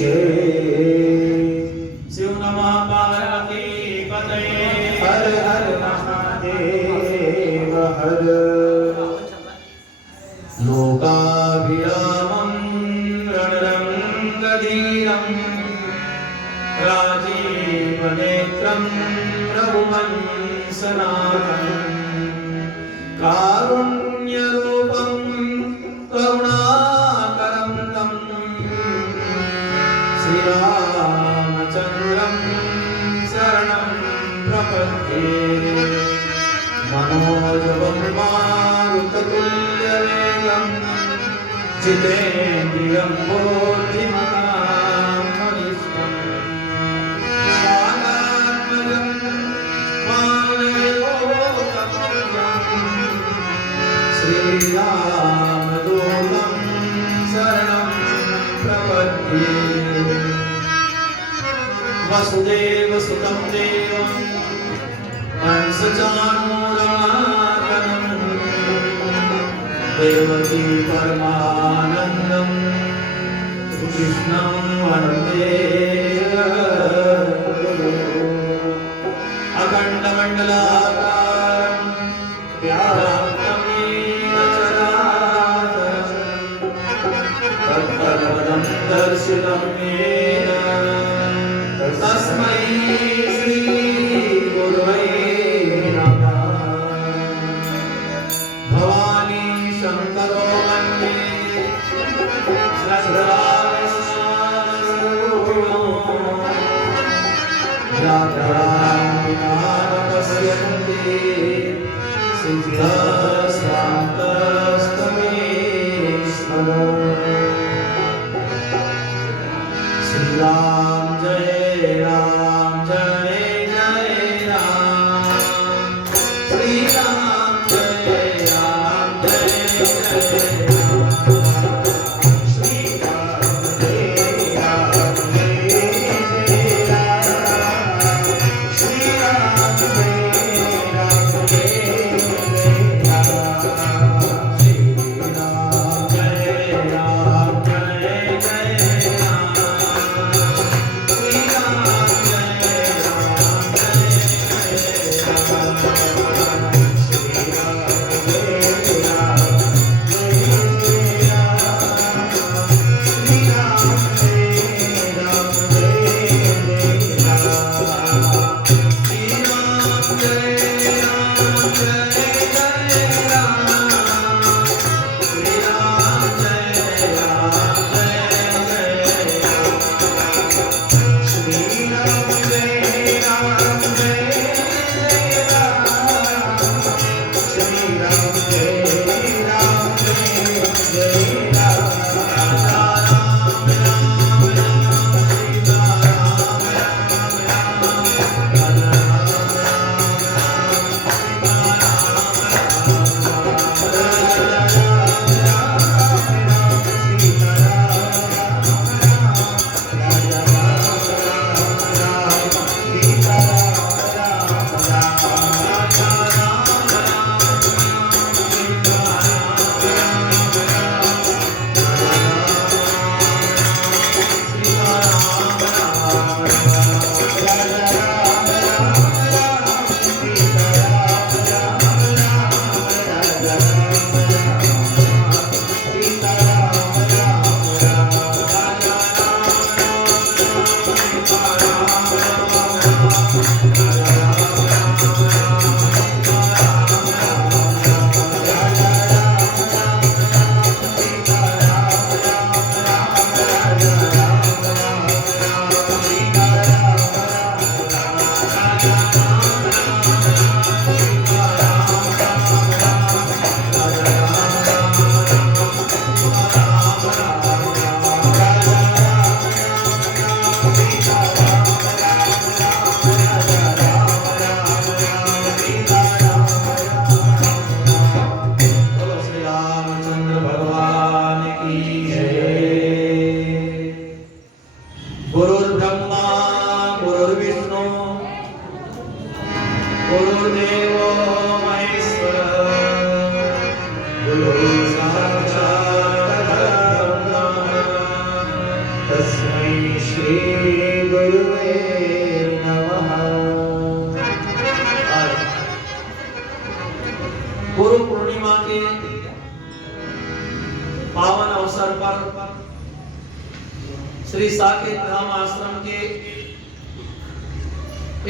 शिव नमः पार्वती पतये हर हर महादेव हर लोकाभिरामं रणरङ्गधीरं राजीवनेत्रं रघुवंशनाथं कारुण्यरूपं करुणाकरं तं श्रीरामचन्द्रं शरणं प्रपद्ये मनोजवं मारुततुल्यवेगं जितेन्द्रियं बुद्धिमतां वरिष्ठं वातात्मजं मानवयोगमूल्यं श्रीरामदूतं शरणं प्रपद्ये वसुदेवसुतं देवं कंसचाणूरमर्दनं देवकी परमानन्दं कृष्णं वन्दे अखण्डमण्डलाकारं व्याप्तं येन चराचरं तत्पदं दर्शितं येन तस्मै श्री गुरुवे नमः भवानी शंकरो वन्दे सहस्रावतारो पश्यन्ति सिद्धस्वान्तस्तमेश्वरो श्री राम जय राम जय जय राम श्री राम जय राम जय जय राम श्री राम जय राम जय जय राम श्री राम जय राम जय जय राम श्री राम जय राम जय जय राम श्री राम जय राम जय श्री गुरुवे नमः। गुरु पूर्णिमा के पावन अवसर पर श्री साकेत धाम आश्रम के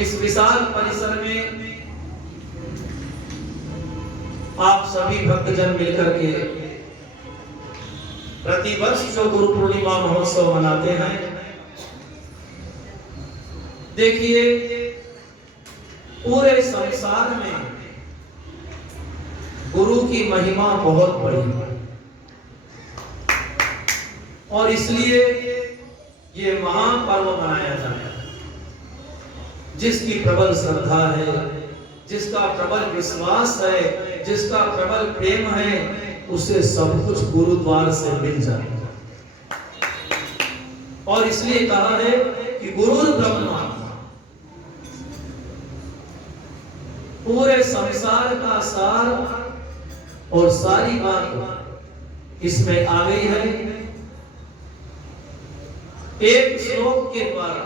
इस विशाल परिसर में आप सभी भक्तजन मिलकर के प्रतिवर्ष जो गुरु पूर्णिमा महोत्सव मनाते हैं, देखिए पूरे संसार में गुरु की महिमा बहुत बड़ी है और इसलिए ये महापर्व मनाया जाता है। जिसकी प्रबल श्रद्धा है, जिसका प्रबल विश्वास है, जिसका प्रबल प्रेम है, उसे सब कुछ गुरुद्वार से मिल जाता है। और इसलिए कहा है कि गुरु ब्रह्मा, पूरे संसार का सार और सारी बात इसमें आ गई है। एक श्लोक के द्वारा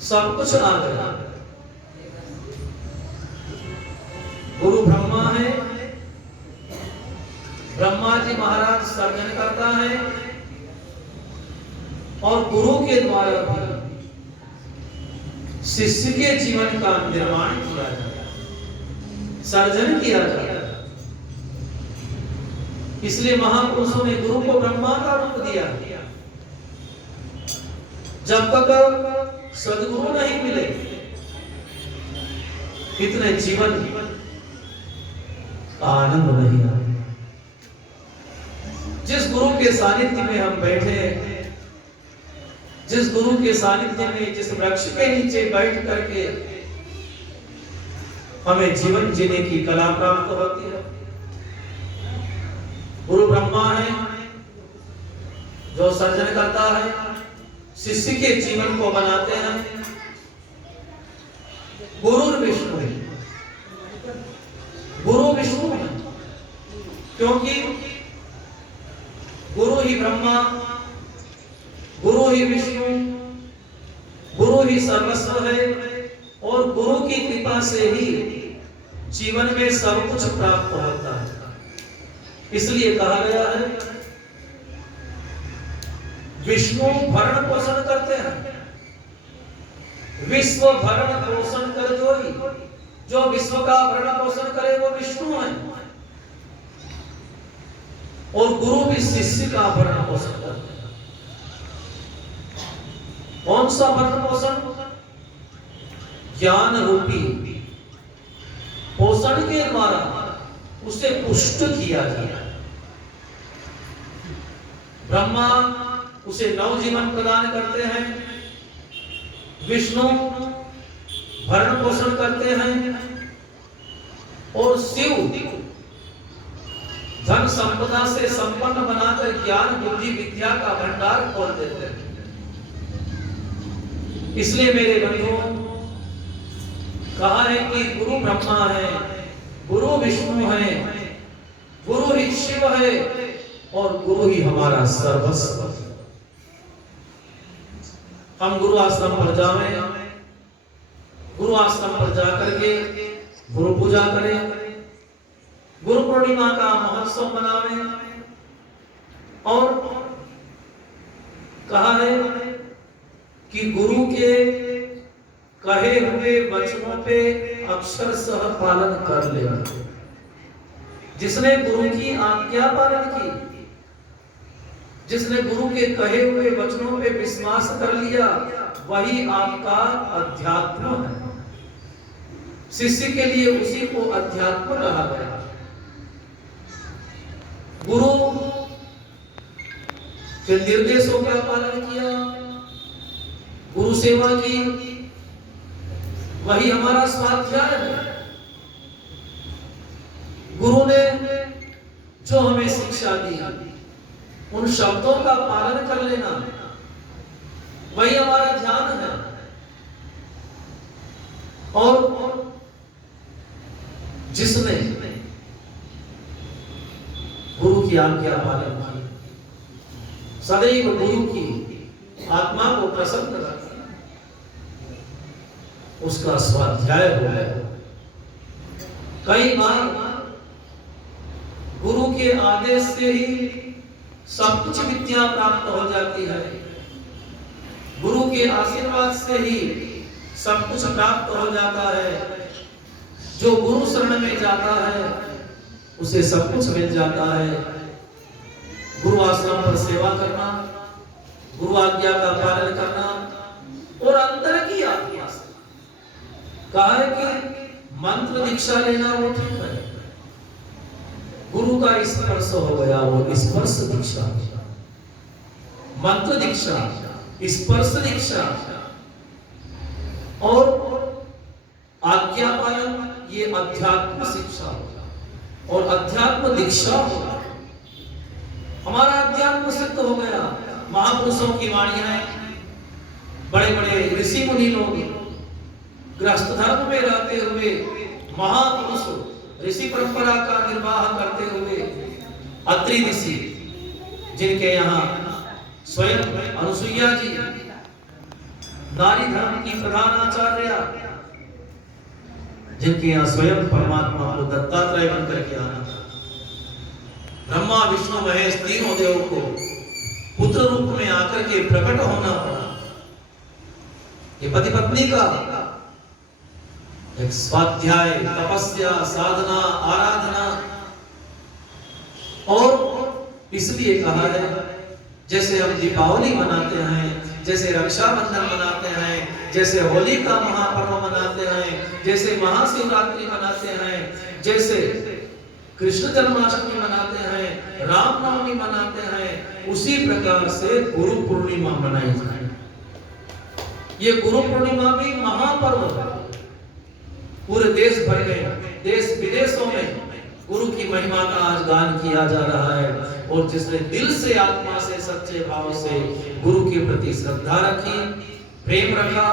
सब कुछ आ गया। गुरु ब्रह्मा है, ब्रह्मा जी महाराज सर्जन करता है और गुरु के द्वारा भी शिष्य के जीवन का निर्माण किया जाता है, सर्जन किया जाता है। इसलिए महापुरुषों ने गुरु को ब्रह्मा का रूप दिया। जब तक सद्गुरु नहीं मिले, इतने जीवन का आनंद नहीं आता। जिस गुरु के सानिध्य में हम बैठे हैं, जिस गुरु के सानिध्य में, जिस वृक्ष के नीचे बैठ करके हमें जीवन जीने की कला प्राप्त होती है, गुरु ब्रह्मा है जो सर्जन करता है, शिष्य के जीवन को बनाते हैं। गुरु विष्णु है, गुरु विष्णु है, क्योंकि गुरु ही ब्रह्मा, गुरु ही विष्णु, गुरु ही सर्वस्व है और गुरु की कृपा से ही जीवन में सब कुछ प्राप्त होता है। इसलिए कहा गया है विष्णु भरण पोषण करते हैं, विश्व भरण पोषण कर जोई। जो विश्व का भरण पोषण करे वो विष्णु है और गुरु भी शिष्य का भरण पोषण करते हैं। कौन सा भरण पोषण? ज्ञान रूपी पोषण के द्वारा उसे पुष्ट किया जाता है। ब्रह्मा उसे नवजीवन प्रदान करते हैं, विष्णु भरण पोषण करते हैं और शिव धन संपदा से संपन्न बनाकर ज्ञान बुद्धि विद्या का भंडार खोल देते हैं। इसलिए मेरे बंधुओं, कहा है कि गुरु ब्रह्मा है, गुरु विष्णु है, गुरु ही शिव है और गुरु ही हमारा सर्वस्व है। हम गुरु आश्रम पर जावें, गुरु आश्रम पर जाकर के गुरु पूजा करें, गुरु पूर्णिमा का महोत्सव मनावें और कहा है कि गुरु के कहे हुए वचनों पे अक्षरशः पालन कर लेना। जिसने गुरु की आज्ञा पालन की, जिसने गुरु के कहे हुए वचनों पे विश्वास कर लिया, वही आपका अध्यात्म है। शिष्य के लिए उसी को अध्यात्म कहा गया। गुरु के निर्देशों का पालन किया, गुरु सेवा की, वही हमारा स्वाध्याय है। गुरु ने जो हमें शिक्षा दी, उन शब्दों का पालन कर लेना, वही हमारा ध्यान है। और जिसने गुरु की आज्ञा पालन की, सदैव गुरु की आत्मा को प्रसन्न रखना, उसका स्वाध्याय हो गया। कई बार गुरु के आदेश से ही सब कुछ विद्या प्राप्त हो जाती है, गुरु के आशीर्वाद से ही सब कुछ प्राप्त हो जाता है। जो गुरु शरण में जाता है उसे सब कुछ मिल जाता है। गुरु आश्रम पर सेवा करना, गुरु आज्ञा का पालन करना और अंतर की आज्ञा से कहा है कि मंत्र दीक्षा लेना वो ठीक है, गुरु का स्पर्श हो गया वो स्पर्श दीक्षा, मंत्र दीक्षा, स्पर्श दीक्षा और आज्ञा पालन, ये अध्यात्म शिक्षा और अध्यात्म दीक्षा होगा। हमारा अध्यात्म सिद्ध हो गया। महापुरुषों की वाणी है, बड़े बड़े ऋषि मुनि लोग गृहस्थ धर्म में रहते हुए महापुरुष ऋषि परंपरा का निर्वाह करते हुए अत्रि ऋषि, जिनके यहाँ स्वयं अनुसुईया जी नारी धर्म की प्रधान आचार्य, जिनके यहाँ स्वयं परमात्मा को दत्तात्रेय बनकर के आना था। ब्रह्मा विष्णु महेश तीनों देवों को पुत्र रूप में आकर के प्रकट होना पड़ा। ये पति पत्नी का एक स्वाध्याय, तपस्या, साधना, आराधना, और इसलिए कहा है जैसे हम दीपावली मनाते हैं, जैसे रक्षाबंधन मनाते हैं, जैसे होली का महापर्व मनाते हैं, जैसे महाशिवरात्रि मनाते हैं, जैसे कृष्ण जन्माष्टमी मनाते हैं, रामनवमी मनाते हैं, उसी प्रकार से गुरु पूर्णिमा मनाई जाए। ये गुरु पूर्णिमा भी महापर्व है। पूरे देश भर में, देश विदेशों में गुरु की महिमा का आज गान किया जा रहा है। और जिसने दिल से, आत्मा से, सच्चे भाव से गुरु के प्रति श्रद्धा रखी, प्रेम रखा,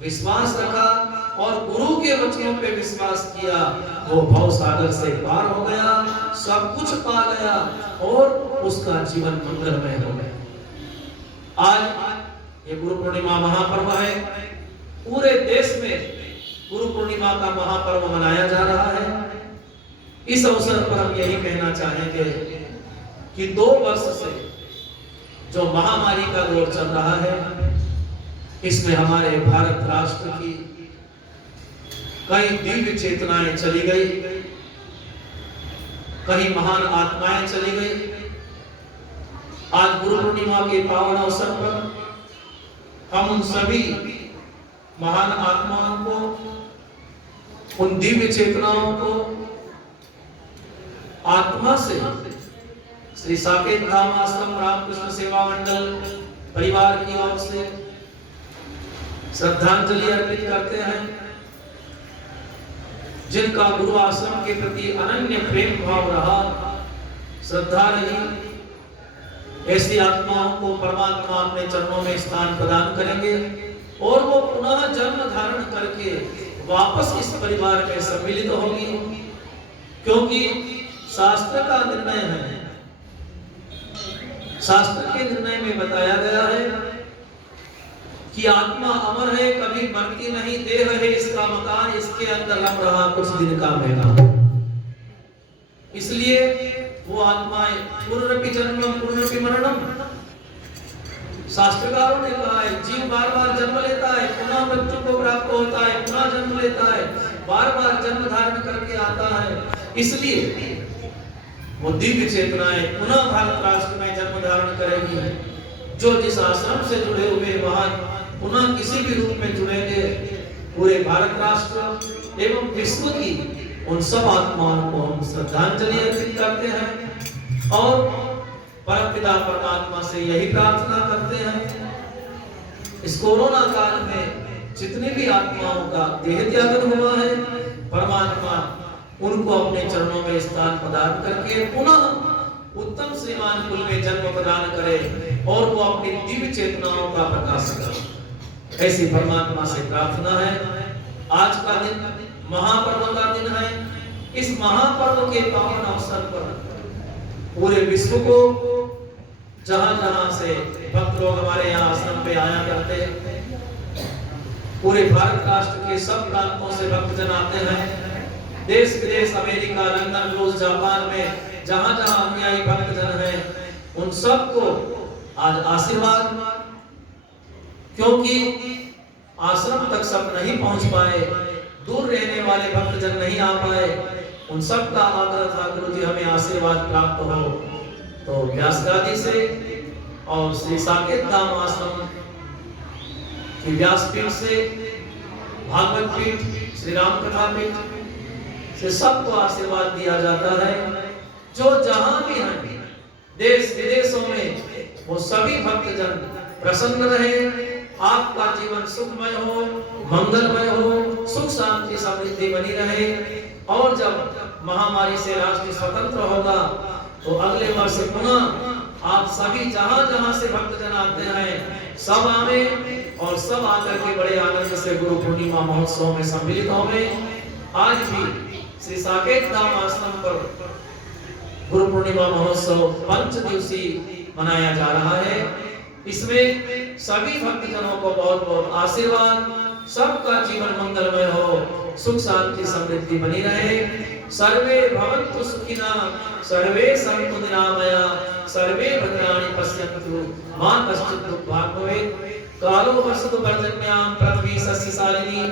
विश्वास रखा और गुरु के वचनों पे विश्वास किया, वो भव सागर से पार हो गया, सब कुछ पा गया और उसका जीवन मंगलमय हो गया। आज ये गुरु पूर्णिमा महापर्व है। पूरे देश में गुरु पूर्णिमा का महापर्व मनाया जा रहा है। इस अवसर पर हम यही कहना चाहेंगे कि 2 वर्ष से जो महामारी का दौर चल रहा है, इसमें हमारे भारत राष्ट्र की कई दिव्य चेतनाएं चली गई, कई महान आत्माएं चली गई। आज गुरु पूर्णिमा के पावन अवसर पर हम उन सभी महान आत्माओं को, उन दिव्य चेतनाओं को आत्मा से श्री साकेत धाम आश्रम रामकृष्ण सेवा मंडल परिवार की ओर से श्रद्धांजलि अर्पित करते हैं। जिनका गुरु आश्रम के प्रति अनन्य प्रेम भाव रहा, श्रद्धा रही, ऐसी आत्माओं को परमात्मा अपने चरणों में स्थान प्रदान करेंगे और वो पुनः जन्म धारण करके वापस इस परिवार में सम्मिलित होगी। क्योंकि शास्त्र का निर्णय है, शास्त्र के निर्णय में बताया गया है कि आत्मा अमर है, कभी मरती नहीं, देह है इसका मकान, इसके अंदर हम रहा कुछ दिन का मेला। इसलिए वो आत्माएं पुनरपि जन्मम पुनरपि मरणम, शास्त्रकारों ने कहा है जीव बार बार जन्म लेता है, पुनः मृत्यु को प्राप्त होता है, पुनः जन्म लेता है, बार बार जन्म धारण करके आता है। इसलिए वो दिव्य चेतनाएं पुनः भारत राष्ट्र में जन्म धारण करेगी। जो जिस आश्रम से जुड़े हुए वहां पुनः किसी भी रूप में जुड़ेंगे, पूरे भारत राष्ट्र एवं विश्व की उन सब आत्माओं को हम श्रद्धांजलि अर्पित करते हैं और परमपिता परमात्मा से यही प्रार्थना करते हैं, इस कोरोना काल में जितने भी आत्माओं का देह त्याग हुआ है, परमात्मा उनको अपने चरणों में स्थान प्रदान करके पुनः उत्तम श्रीमान कुल में जन्म प्रदान करे और वो अपनी दिव्य चेतनाओं का प्रकाश करे। ऐसी परमात्मा से प्रार्थना है। आज का दिन महापर्व का दिन है। इस महापर्व के पावन अवसर पर पूरे विश्व को जहां से भक्त लोग हमारे यहाँ आश्रम पे आया करते, पूरे भारत राष्ट्र के सब प्रांतों से भक्तजन आते हैं। देश विदेश, अमेरिका, लंदन, रूस, जापान में जहां जहां अनुयायी भक्तजन हैं, उन सबको आज आशीर्वाद, क्योंकि आश्रम तक सब नहीं पहुंच पाए, दूर रहने वाले भक्तजन नहीं आ पाए, उन सब का आग्रह था गुरु जी हमें आशीर्वाद प्राप्त हो। तो व्यास गादी से और श्री साकेत धाम आश्रम की व्यासपीठ से, भागवत पीठ, श्री राम कथा पीठ से सबको आशीर्वाद दिया जाता है। जो जहां भी हैं देश विदेशों में, वो सभी भक्तजन प्रसन्न रहे, आपका जीवन सुखमय हो, मंगलमय हो, सुख शांति समृद्धि बनी रहे। और जब महामारी से राष्ट्र स्वतंत्र होगा तो अगले वर्ष पुनः आप सभी जहां जहां से भक्तजन आते हैं सब आवे और सब आकर के बड़े आनंद से गुरु पूर्णिमा महोत्सव में सम्मिलित होंगे। आज भी श्री साकेत धाम आश्रम पर गुरु पूर्णिमा महोत्सव 5 दिवसीय मनाया जा रहा है। इसमें सभी भक्तजनों को बहुत बहुत आशीर्वाद, सबका जीवन मंगलमय हो, सुख शांति समृद्धि बनी रहे। सर्वे भवन्तु सुखिनः, सर्वे सन्तु निरामयाः, सर्वे भद्राणि पश्यन्तु मा कश्चित् दुःखभाग् भवेत्। कालो वर्षतु पर्जन्यां पृथ्वी सस्यशालिनी,